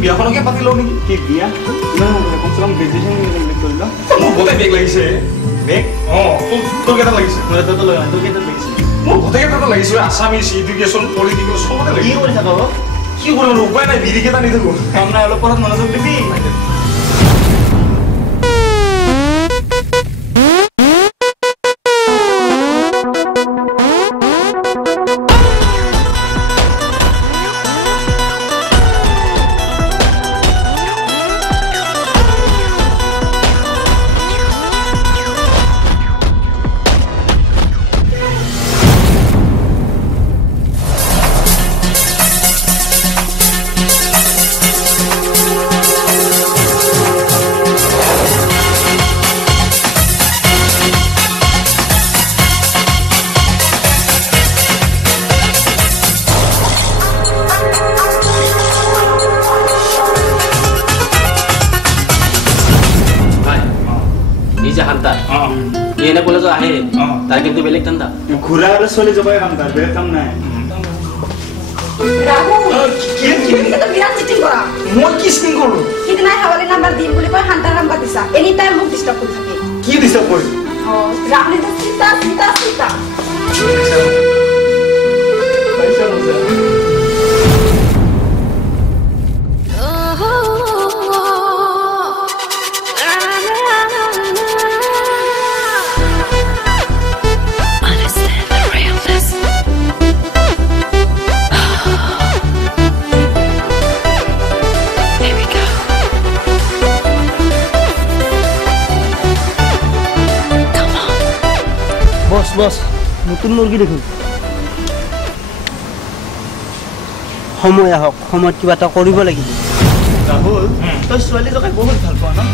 বিয়াখনকে পাতি লওঁ নেকি কি বিয়া না কমসে কম গ্ৰেজুৱেচন কমপ্লিট কৰি ল মোৰ গোটেই বেগ লাগিছে বেগ তোৰ কেইটা লাগিছে মোৰ তো লৈ তোৰ কেইটা লাগিছে মোৰ গোটেই কেইটা লাগিছে আছামিছ এডুকেশ্যন পলিটিকেল চবতে কি লাগিছে কৰি থাক কি কৰিম উপায় নাই বিৰি কেইটা নি থাকো কাম নাই অলপ পঢ়াত মনোযোগ দিবি এনে কলেজ আহে তার কিন্তু বেলেগ ধান্দা ঘুরা হলে চলে যাবে কাম তার বেলেগ কাম নাই মই কি চিং কৰো সিদিনা হাৱালি নাম্বাৰ দিম বুলি কৈ হান্তাৰ নাম্বাৰ দিছা এনি টাইম মোক ডিস্টাৰ্ব কৰি থাকে কি ডিস্টাৰ্ব কৰি ৰাহুলে তো চিন্তা চিন্তা চিন্তা বস নতুন মুৰগি দেখুন সময় আহক সময়ত কিবা এটা কৰিব লাগিব ৰাহুল তই ছোৱালী জকাই বহুত ভাল পাও না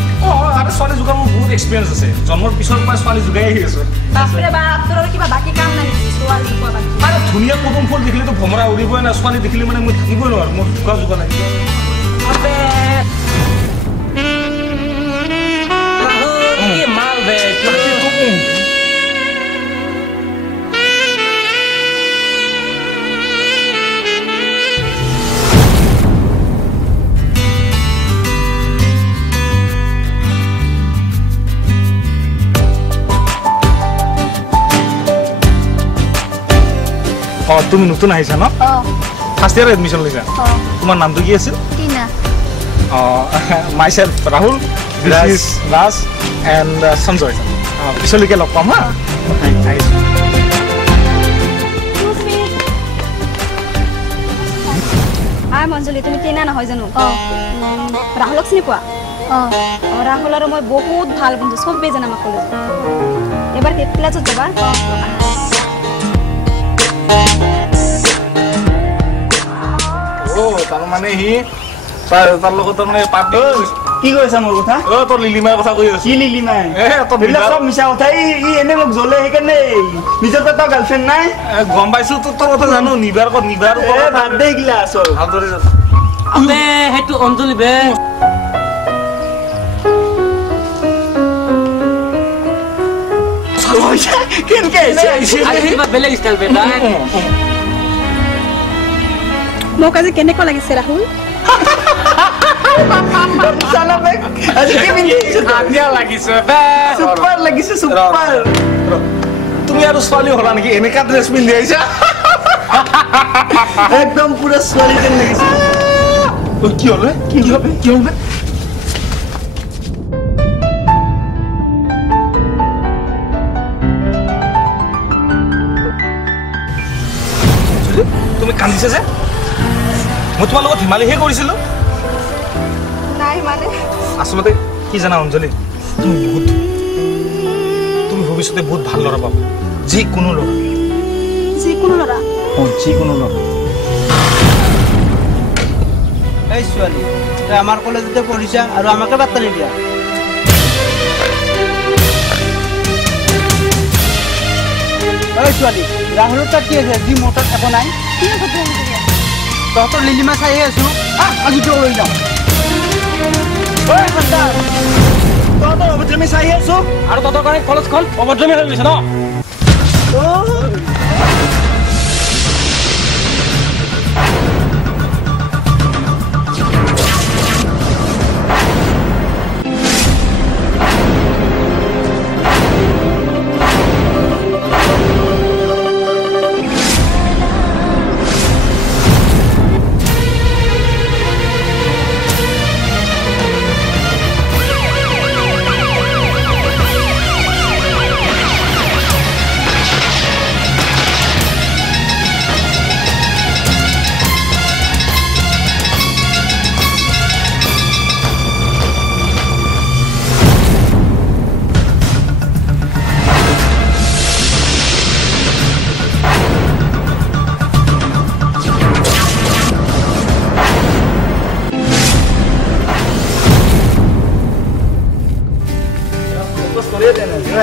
আৰু ছোৱালী যোগাৰ মোৰ বহুত এক্সপিৰিয়েঞ্চ আছে জন্মৰ পিছৰ পৰা ছোৱালী যোগাই আহি আছে বাপৰে বাপ তোৰ কিবা বাকি কাম নাই ছোৱালী জোকা বাকি আৰু ধুনীয়া পদুম ফুল দেখিলেতো ভমৰা উৰিবই না ছোৱালী দেখিলে মানে মই থাকিবই নোৱাৰো মোৰ জোকা জোকা লাগে মাল বে তুমি নতুন আহিছা ন ফার্স্ট ইয়ার এডমিশন লৈছা তোমার নামটো কি আছিল Tina myself Rahul this is Raj and Sanjay পিছলৈকে লগ পাম হা আই মঞ্জুলি তুমি টিনা নহয় জানো ৰাহুলক চিনি পোৱা ৰাহুল আৰু মই বহুত ভাল বন্ধু চবেই জানে আমাক কলেজ এবাৰ ক্লাছত যাবা তাৰ মানে হি তাৰ লগত মানে পাৰ্টি কি কৈছা মোৰ কথা তোৰ লিলিমাৰ কথা কৈ আছো কি লিলিমাই তোৰ সব মিছা কথা ই এনে মোক জ্বলে সেইকাৰণে নিজৰ তো গাৰ্লফ্ৰেণ্ড নাই গম পাইছো তোৰ কথা জানো নিবাৰ বাদ দে গিলা আচল ভালদৰে আবে হেতু অঞ্জলি বে কেনকে আহিছে আৰে কিবা বেলেগ স্টাইল বে না মোক আজি কেনেকুৱা লাগিছে ৰাহুল সালা বে আজি কি মিনিছে আনিয়া লাগিছে বে সুপাৰ লাগিছে সুপাৰ তুমি আৰু ছোৱালী হলা নেকি এনেকা ড্ৰেছ পিন্ধি আহিছা একদম পুৰা ছোৱালী যেন লাগিছে কি হল কি হল তুমি কান্দিছে যে মই তোমাৰ লগত ধেমালিহে কৰিছিলো নাই মানে আচলতে কি জানা অঞ্জলি তুমি ভৱিষ্যতে বহুত ভাল ল'ৰা পাবা যিকোনো ল'ৰা যিকোনো ল'ৰা এই ছোৱালী তই আমাৰ কলেজতে পঢ়িছা আৰু আমাকে বাৰ্তা নিদিয়া এই ছোৱালী ৰাহুলৰ তাত কি আছে যি মোৰ তাত একো নাই তহঁতৰ লিলিমা চাই আছো আজি কিয় লৈ যাওঁ তহঁতৰ অভদ্ৰামী চাই আছো আৰু তহঁতৰ কাৰণে কলেজখন অভদ্ৰামী হৈ গৈছে ন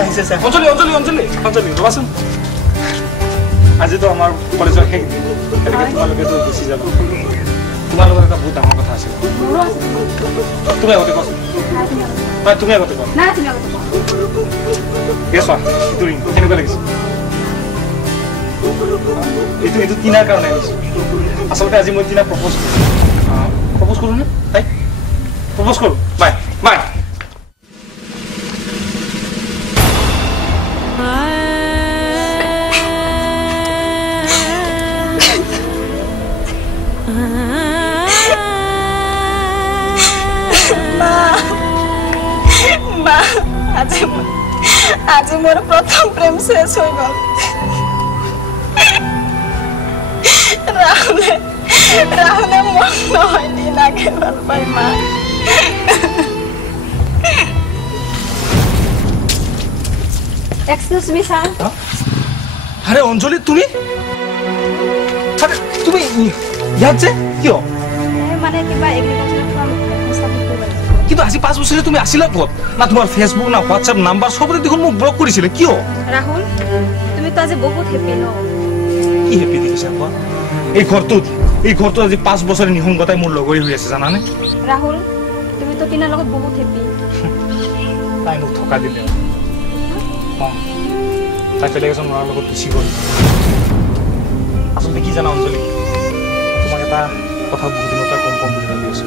আহিছে ছাৰ অঞ্জলি অঞ্জলি অঞ্জলি অঞ্জলি ৰবাচোন আজিতো আমাৰ কলেজৰ শেষ দিন গতিকে তোমালোকেতো গুচি যাবা তোমাৰ লগত এটা বহুত ডাঙৰ কথা আছিল মোৰো আছে তুমি আগতে কোৱাচোন তুমি আগতে কোৱা নাই তুমি আগতে কোৱা এই চোৱা এইটো ৰিং কেনেকুৱা লাগিছে এইটো টিনাৰ কাৰণে আনিছোঁ আচলতে আজি মই টিনাক প্ৰপ'জ কৰোঁ নে তাইক প্ৰপ'জ কৰোঁ বাই বাই আজি মোৰ প্ৰথম প্ৰেম শেষ হৈ গ'ল ৰাহুলে মোক নহয় টিনাকে ভাল পাই মা এক্সকিউজ মি স্যার আরে অঞ্জলি তুমি আরে তুমি ইয়াত যে কিয় মানে কিবা এগ্রিকালচার ফর্ম সাবমিট কৰিব লাগে কিন্তু আজি 5 বছৰে তুমি আছিলা ক'ত না তোমাৰ ফেসবুক না হোৱাটসঅ্যাপ নাম্বাৰ সবতে দেখোন মোক ব্লক কৰিছিলে কিয় ৰাহুল তুমি তো আজি বহুত হ্যাপি ন কি হেপি দেখিছা কোৱা এই ঘৰটো আজি 5 বছৰে নিহংগতাই মোৰ লগৰী হৈ আছে জানানে ৰাহুল তুমি তো টিনাৰ লগত বহুত হ্যাপি তাই মোক ঠকা দিলে তাই বেলেগ এজন ল'ৰাৰ লগত গুচি গ'ল আচলতে কি জানা অঞ্জলি তোমাক এটা কথা বহুত দিনৰ পৰা কম বুলি ভাবি আছো